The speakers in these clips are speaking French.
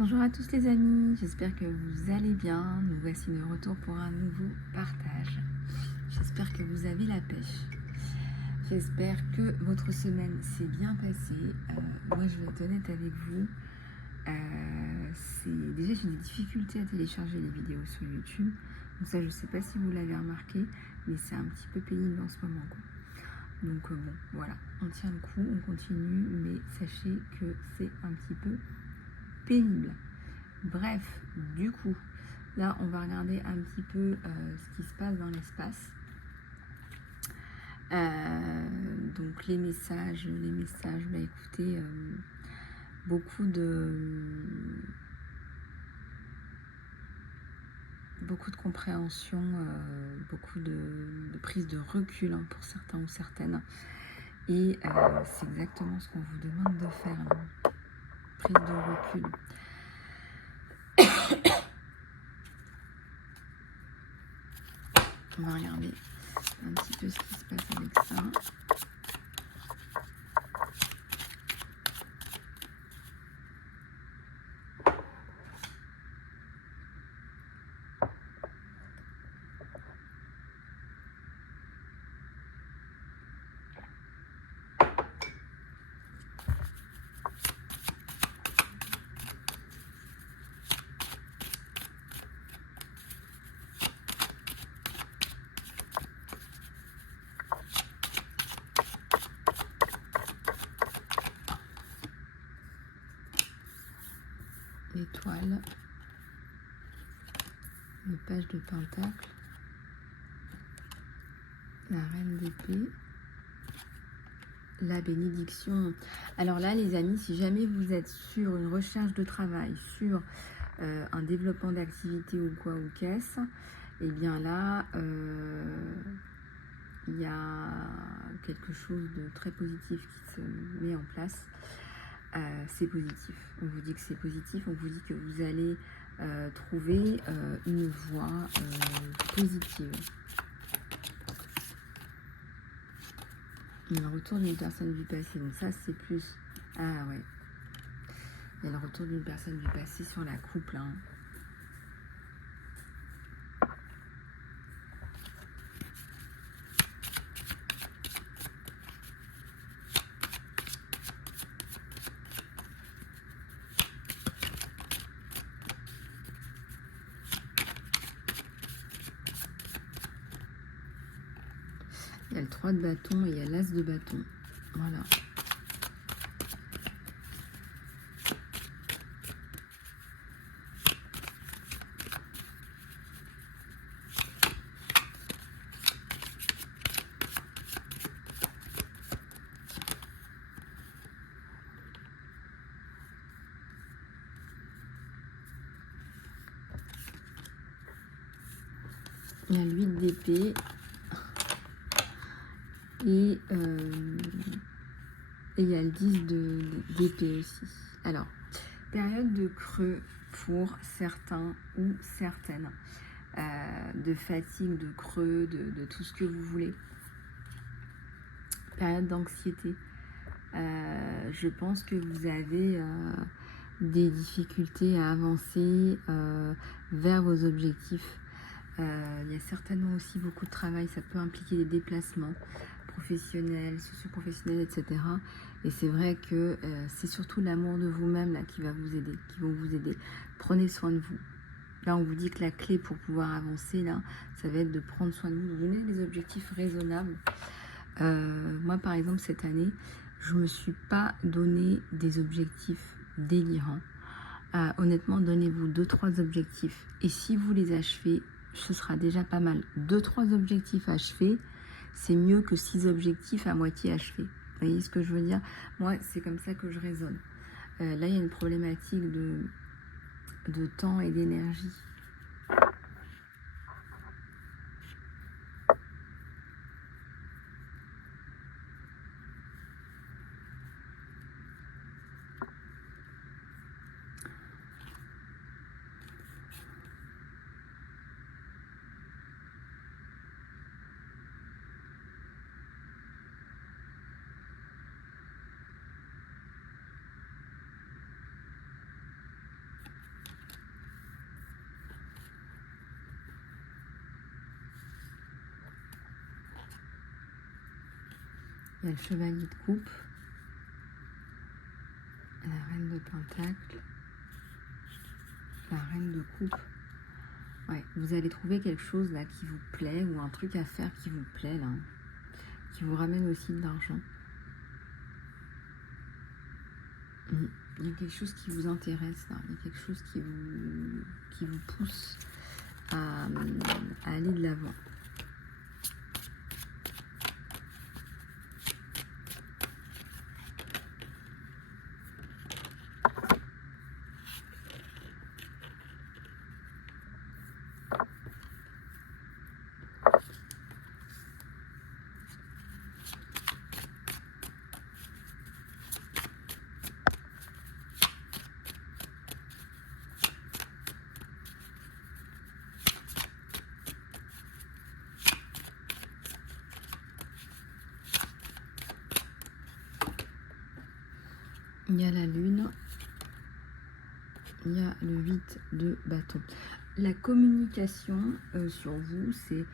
Bonjour à tous les amis, j'espère que vous allez bien. Nous voici de retour pour un nouveau partage. J'espère que vous avez la pêche. J'espère que votre semaine s'est bien passée. Moi je vais être honnête avec vous. Déjà j'ai des difficultés à télécharger les vidéos sur YouTube. Donc ça je ne sais pas si vous l'avez remarqué, mais c'est un petit peu pénible en ce moment, quoi. Donc bon, voilà, on tient le coup, on continue, mais sachez que c'est un petit peu pénible. Bref, du coup, là, on va regarder un petit peu ce qui se passe dans l'espace. Donc, les messages, bah écoutez, beaucoup de compréhension, beaucoup de prise de recul pour certains ou certaines. Et c'est exactement ce qu'on vous demande de faire, hein. Prise de recul. On va regarder un petit peu ce qui se passe avec ça. L'étoile, le page de pentacle, la reine d'épée, la bénédiction. Alors là les amis, si jamais vous êtes sur une recherche de travail, sur un développement d'activité ou quoi ou qu'est-ce, et bien là il y a quelque chose de très positif qui se met en place. C'est positif, on vous dit que c'est positif, on vous dit que vous allez trouver une voie positive. Il y a le retour d'une personne du passé, donc ça c'est plus... Ah ouais, il y a le retour d'une personne du passé sur la couple, hein. Il y a le 3 de bâton et il y a l'as de bâton. Voilà. Il y a l'8 d'épée et il y a le 10 d'épée aussi. Alors, période de creux pour certains ou certaines, de fatigue, de creux, de tout ce que vous voulez. Période d'anxiété. Je pense que vous avez des difficultés à avancer vers vos objectifs. Il y a certainement aussi beaucoup de travail, ça peut impliquer des déplacements professionnels, socio-professionnels, etc. Et c'est vrai que c'est surtout l'amour de vous-même là qui va vous aider, qui vont vous aider. Prenez soin de vous. Là, on vous dit que la clé pour pouvoir avancer, là, ça va être de prendre soin de vous, de donner des objectifs raisonnables. Moi, par exemple, cette année, je ne me suis pas donné des objectifs délirants. Honnêtement, donnez-vous 2-3 objectifs. Et si vous les achevez, ce sera déjà pas mal. 2-3 objectifs achevés, c'est mieux que 6 objectifs à moitié achevés. Vous voyez ce que je veux dire? Moi, c'est comme ça que je raisonne. Là, il y a une problématique de temps et d'énergie. Il y a le chevalier de coupe, la reine de pentacle, la reine de coupe. Ouais, vous allez trouver quelque chose là qui vous plaît ou un truc à faire qui vous plaît là, qui vous ramène aussi de l'argent. Il y a quelque chose qui vous intéresse là, il y a quelque chose qui vous pousse à aller de l'avant. Il y a la lune, il y a le 8 de bâton. La communication sur vous, c'est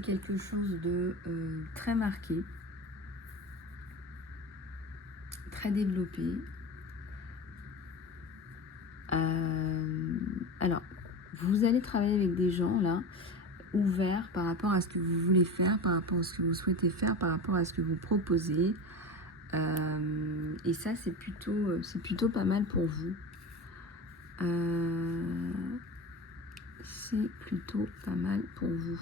quelque chose de très marqué, très développé. Alors, vous allez travailler avec des gens là, ouverts par rapport à ce que vous voulez faire, par rapport à ce que vous souhaitez faire, par rapport à ce que vous proposez. Et ça, c'est plutôt pas mal pour vous. C'est plutôt pas mal pour vous.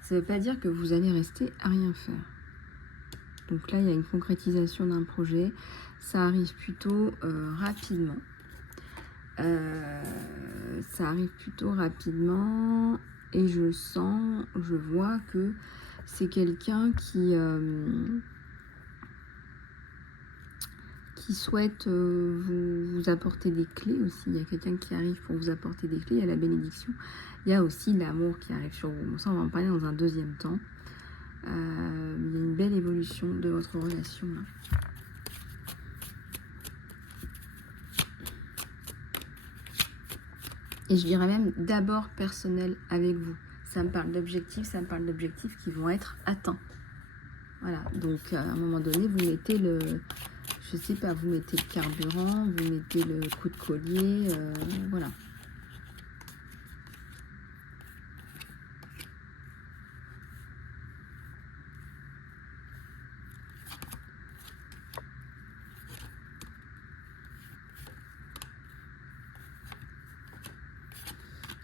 Ça ne veut pas dire que vous allez rester à rien faire. Donc là, il y a une concrétisation d'un projet. Ça arrive plutôt rapidement. Ça arrive plutôt rapidement. Et je vois que c'est quelqu'un qui souhaite vous apporter des clés aussi. Il y a quelqu'un qui arrive pour vous apporter des clés. Il y a la bénédiction. Il y a aussi l'amour qui arrive sur vous. Bon, ça, on va en parler dans un deuxième temps. Il y a une belle évolution de votre relation là. Et je dirais même d'abord personnel avec vous. Ça me parle d'objectifs, qui vont être atteints. Voilà, donc à un moment donné, vous mettez je sais pas, vous mettez le carburant, vous mettez le coup de collier, voilà.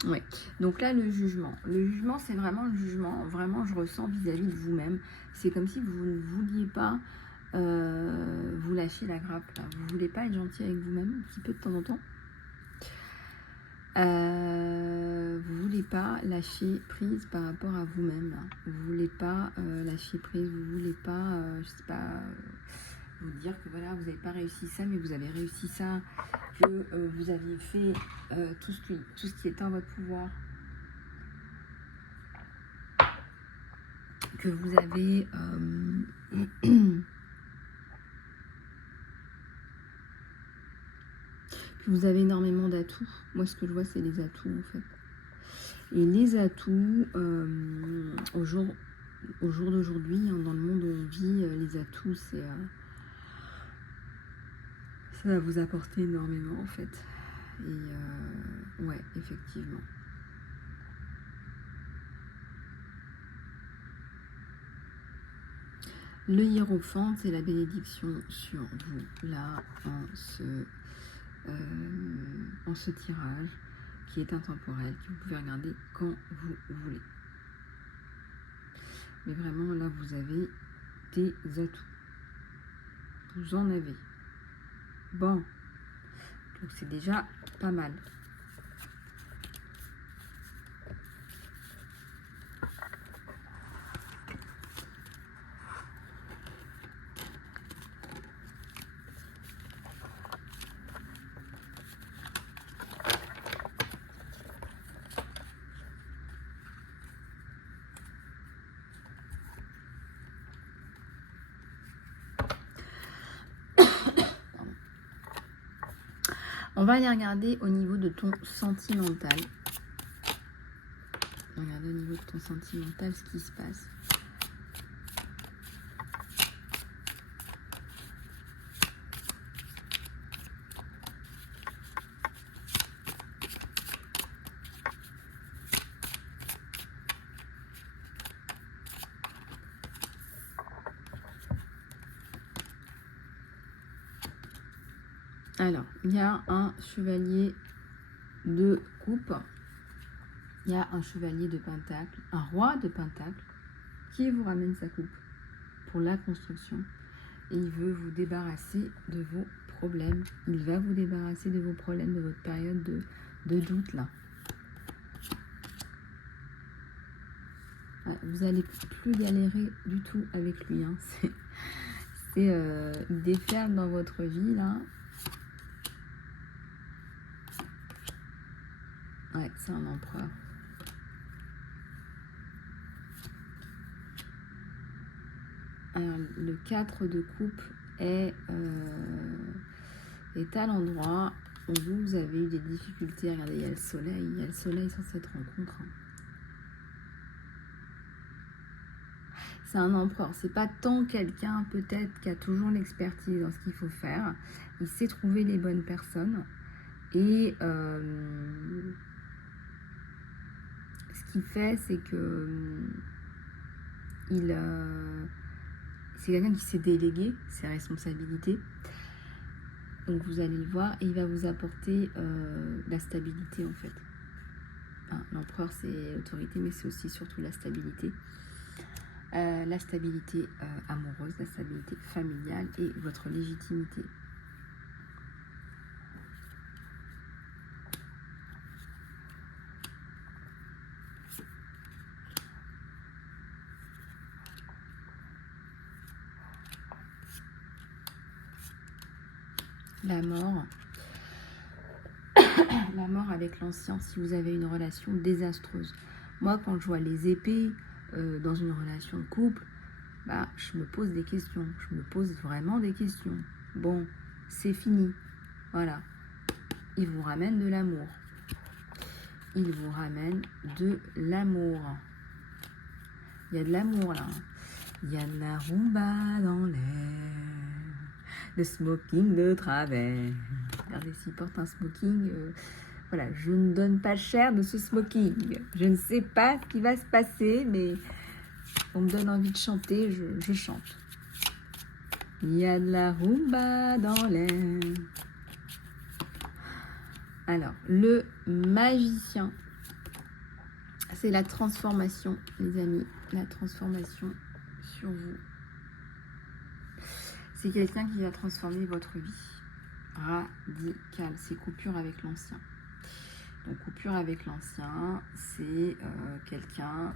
Ouais, donc là, le jugement. Le jugement, c'est vraiment le jugement. Vraiment, je ressens vis-à-vis de vous-même. C'est comme si vous ne vouliez pas vous lâcher la grappe. Là. Vous ne voulez pas être gentil avec vous-même, un petit peu de temps en temps. Vous ne voulez pas lâcher prise par rapport à vous-même. Vous ne voulez pas lâcher prise. Vous ne voulez pas, je sais pas, vous dire que voilà, vous n'avez pas réussi ça, mais vous avez réussi ça, que vous aviez fait tout ce qui est en votre pouvoir, que vous avez que vous avez énormément d'atouts. Moi, ce que je vois, c'est les atouts en fait. Et les atouts au jour d'aujourd'hui, hein, dans le monde où on vit, les atouts, ça va vous apporter énormément en fait. Et ouais, effectivement. Le hiérophante, c'est la bénédiction sur vous, là, en ce tirage, qui est intemporel, que vous pouvez regarder quand vous voulez. Mais vraiment, là, vous avez des atouts. Vous en avez. Bon. Donc, c'est déjà pas mal. On va aller regarder au niveau de ton sentimental. On va regarder au niveau de ton sentimental ce qui se passe. Alors, il y a un chevalier de coupe, il y a un chevalier de pentacle, un roi de pentacle qui vous ramène sa coupe pour la construction. Et il veut vous débarrasser de vos problèmes. Il va vous débarrasser de vos problèmes, de votre période de doute là. Ouais, vous n'allez plus galérer du tout avec lui. Hein. Il déferle dans votre vie là. Ouais, c'est un empereur. Alors, le 4 de coupe est à l'endroit où vous avez eu des difficultés. Regardez, il y a le soleil sur cette rencontre. C'est un empereur. C'est pas tant quelqu'un peut-être qui a toujours l'expertise dans ce qu'il faut faire. Il sait trouver les bonnes personnes. Et ce qu'il fait, c'est que c'est quelqu'un qui sait déléguer ses responsabilités. Donc vous allez le voir et il va vous apporter la stabilité en fait. Enfin, l'empereur c'est l'autorité mais c'est aussi surtout la stabilité. La stabilité amoureuse, la stabilité familiale et votre légitimité. La mort. La mort avec l'ancien, si vous avez une relation désastreuse. Moi, quand je vois les épées dans une relation de couple, bah, je me pose des questions. Je me pose vraiment des questions. Bon, c'est fini. Voilà. Il vous ramène de l'amour. Il vous ramène de l'amour. Il y a de l'amour là. Il y a de la rumba dans l'air. Le smoking de travers. Regardez, s'il porte un smoking, voilà, je ne donne pas cher de ce smoking. Je ne sais pas ce qui va se passer, mais on me donne envie de chanter, je chante. Il y a de la rumba dans l'air. Alors, le magicien, c'est la transformation, les amis, la transformation sur vous. C'est quelqu'un qui va transformer votre vie. Radical, c'est coupure avec l'ancien. Donc coupure avec l'ancien, c'est quelqu'un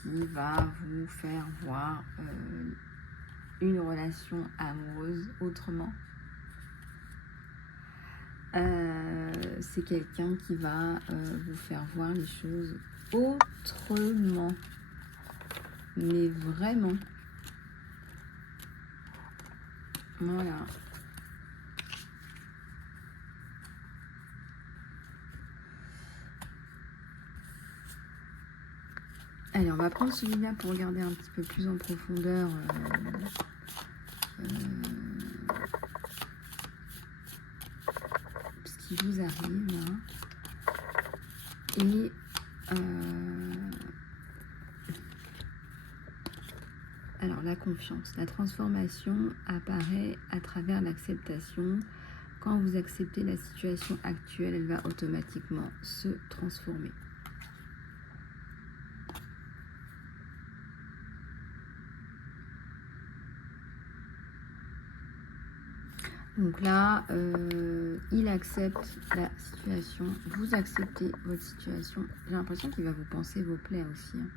qui va vous faire voir une relation amoureuse autrement. C'est quelqu'un qui va vous faire voir les choses autrement. Mais vraiment. Voilà. Allez, on va prendre celui-là pour regarder un petit peu plus en profondeur ce qui vous arrive là. Et alors la confiance, la transformation apparaît à travers l'acceptation. Quand vous acceptez la situation actuelle, elle va automatiquement se transformer. Donc là, il accepte la situation, vous acceptez votre situation. J'ai l'impression qu'il va vous penser vos plaies aussi. Hein.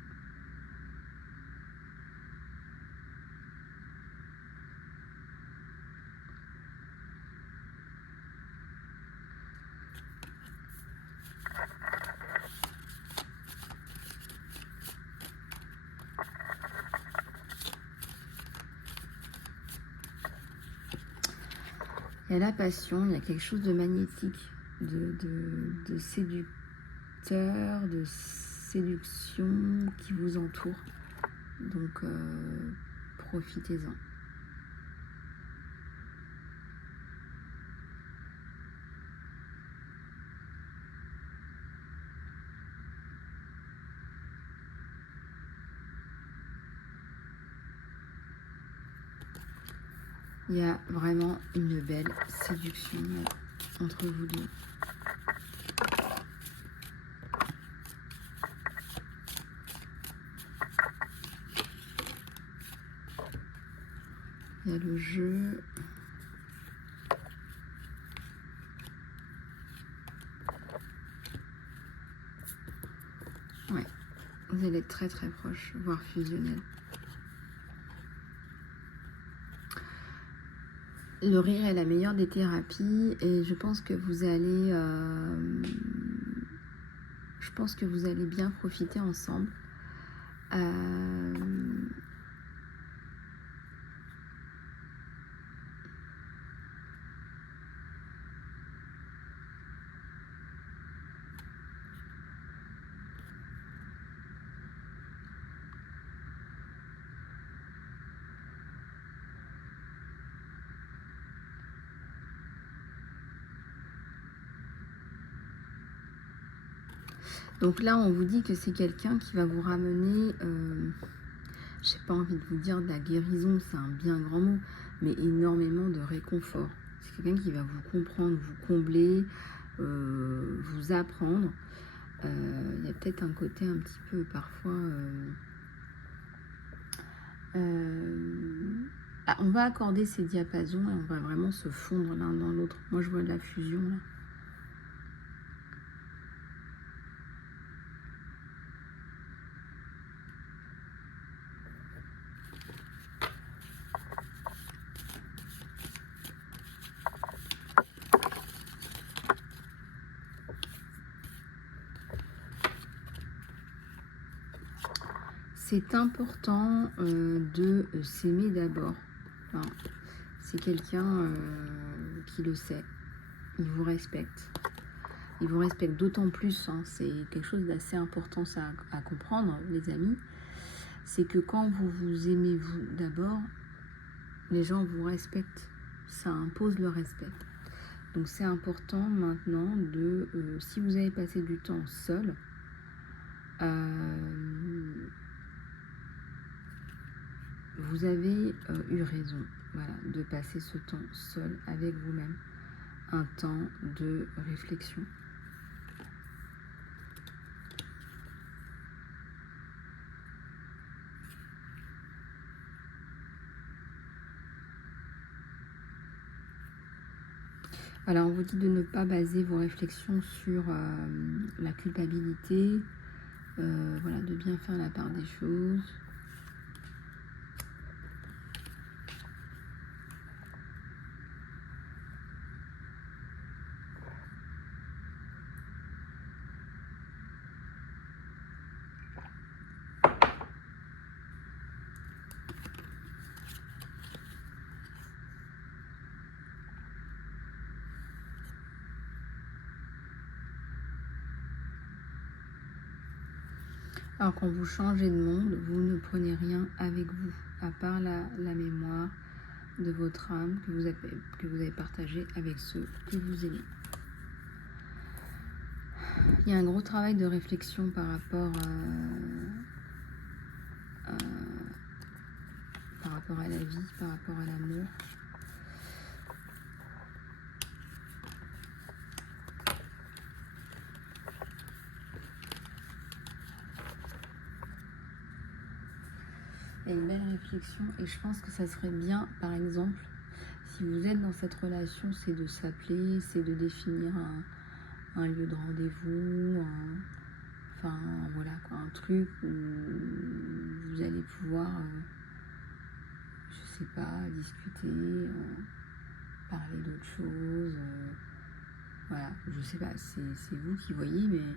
Il y a la passion, il y a quelque chose de magnétique de séducteurs, de séduction qui vous entourent. Donc, profitez-en. Il y a vraiment une belle séduction entre vous deux. Il y a le jeu. Ouais, vous allez être très très proche, voire fusionnel. Le rire est la meilleure des thérapies et je pense que vous allez, bien profiter ensemble. Donc là, on vous dit que c'est quelqu'un qui va vous ramener, j'ai pas envie de vous dire de la guérison, c'est un bien grand mot, mais énormément de réconfort. C'est quelqu'un qui va vous comprendre, vous combler, vous apprendre. Il y a peut-être un côté un petit peu parfois... on va accorder ces diapasons et on va vraiment se fondre l'un dans l'autre. Moi, je vois de la fusion là. C'est important de s'aimer d'abord. Enfin, c'est quelqu'un qui le sait. Il vous respecte. Il vous respecte d'autant plus. Hein, c'est quelque chose d'assez important ça, à comprendre, les amis. C'est que quand vous vous aimez vous d'abord, les gens vous respectent. Ça impose le respect. Donc c'est important maintenant de, si vous avez passé du temps seul, vous avez eu raison, voilà, de passer ce temps seul avec vous-même, un temps de réflexion. Alors on vous dit de ne pas baser vos réflexions sur la culpabilité, voilà, de bien faire la part des choses. Alors quand vous changez de monde, vous ne prenez rien avec vous, à part la mémoire de votre âme que vous avez partagée avec ceux que vous aimez. Il y a un gros travail de réflexion par rapport à la vie, par rapport à l'amour. Il y a une belle réflexion et je pense que ça serait bien, par exemple, si vous êtes dans cette relation, c'est de s'appeler, c'est de définir un lieu de rendez-vous, enfin voilà quoi, un truc où vous allez pouvoir, je sais pas, discuter, parler d'autre chose, voilà, je sais pas, c'est vous qui voyez, mais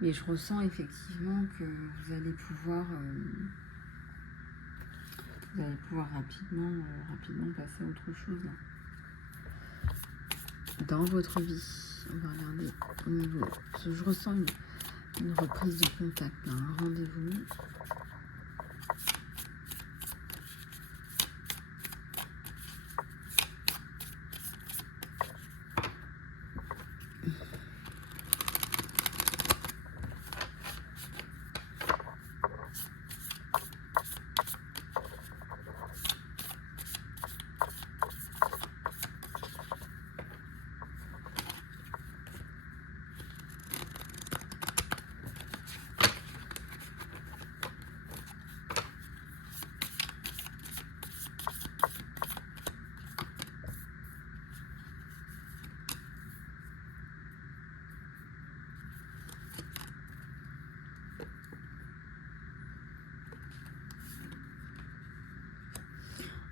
Mais je ressens effectivement que vous allez pouvoir rapidement passer à autre chose là. Dans votre vie, on va regarder au niveau. Je ressens une reprise de contact, là, un rendez-vous.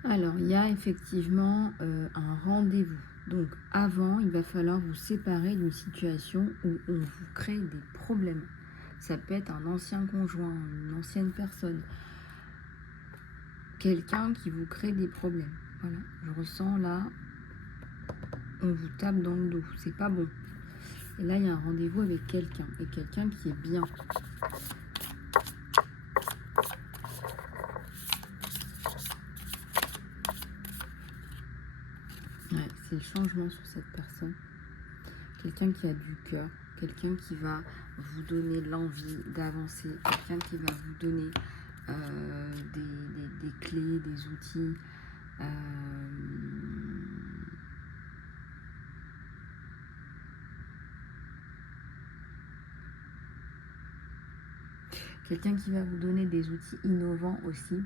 Alors, il y a effectivement un rendez-vous. Donc, avant, il va falloir vous séparer d'une situation où on vous crée des problèmes. Ça peut être un ancien conjoint, une ancienne personne, quelqu'un qui vous crée des problèmes. Voilà, je ressens là, on vous tape dans le dos, c'est pas bon. Et là, il y a un rendez-vous avec quelqu'un, et quelqu'un qui est bien. Ouais, c'est le changement sur cette personne. Quelqu'un qui a du cœur, quelqu'un qui va vous donner l'envie d'avancer, quelqu'un qui va vous donner des clés, des outils. Quelqu'un qui va vous donner des outils innovants aussi.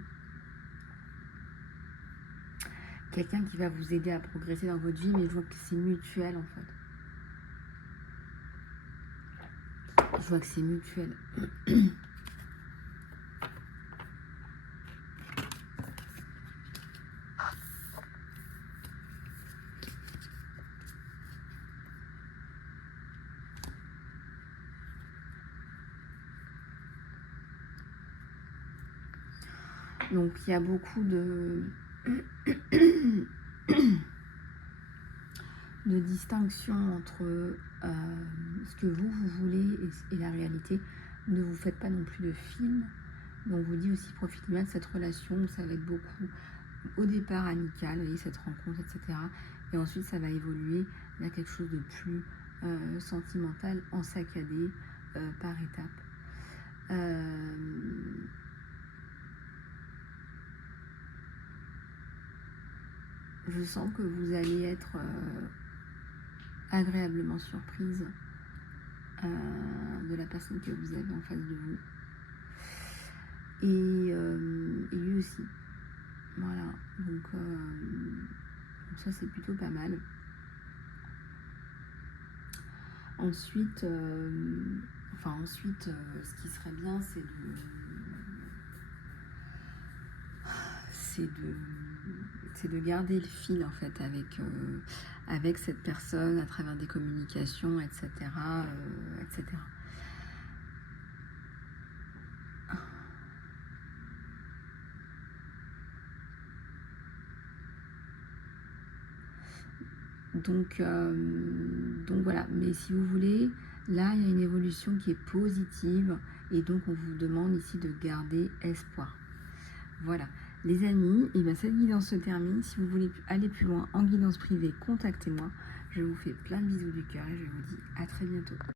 Quelqu'un qui va vous aider à progresser dans votre vie, mais je vois que c'est mutuel en fait. Je vois que c'est mutuel. Donc il y a beaucoup de distinction entre ce que vous voulez et la réalité. Ne vous faites pas non plus de film. Mais on vous dit aussi profitez bien de cette relation où ça va être beaucoup au départ amical, vous voyez, cette rencontre, etc. Et ensuite ça va évoluer vers quelque chose de plus sentimental, en saccadé, par étapes. Je sens que vous allez être agréablement surprise de la personne que vous avez en face de vous. Et lui aussi. Voilà. Donc ça c'est plutôt pas mal. Ensuite, ce qui serait bien, c'est de garder le fil en fait avec cette personne à travers des communications, etc. etc. Donc voilà, mais si vous voulez, là il y a une évolution qui est positive et donc on vous demande ici de garder espoir. Voilà, les amis, et bien cette guidance se termine. Si vous voulez aller plus loin en guidance privée, contactez-moi. Je vous fais plein de bisous du cœur et je vous dis à très bientôt.